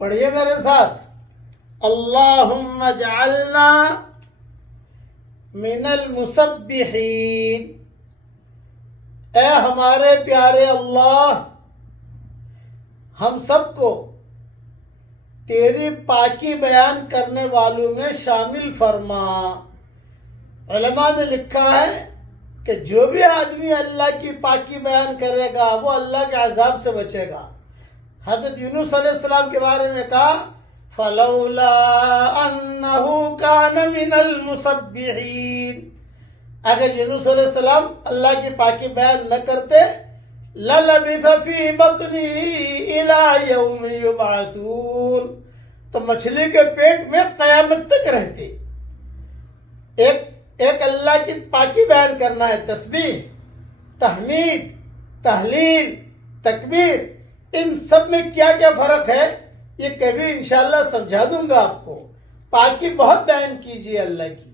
پڑھیے میرے ساتھ، اللہم اجعلنا من المسبحین، اے ہمارے پیارے اللہ ہم سب کو تیری پاکی بیان کرنے والوں میں شامل فرما۔ علماء نے لکھا ہے کہ جو بھی آدمی اللہ کی پاکی بیان کرے گا وہ اللہ کے عذاب سے بچے گا۔ حضرت یونس علیہ السلام کے بارے میں کہا فَلَوْلَا أَنَّهُ كَانَ مِنَ الْمُسَبِّحِينَ، اگر یونس علیہ السلام اللہ کی پاکی بیان نہ کرتے لَلَبِثَ فِي بَطْنِهِ إِلَى يَوْمِ يُبْعَثُونَ، تو مچھلی کے پیٹ میں قیامت تک رہتے۔ ایک اللہ کی پاکی بیان کرنا ہے، تسبیح، تحمید، تحلیل، تکبیر، ان سب میں کیا کیا فرق ہے یہ کبھی انشاءاللہ سمجھا دوں گا آپ کو۔ پاکی بہت بیان کیجیے اللہ کی۔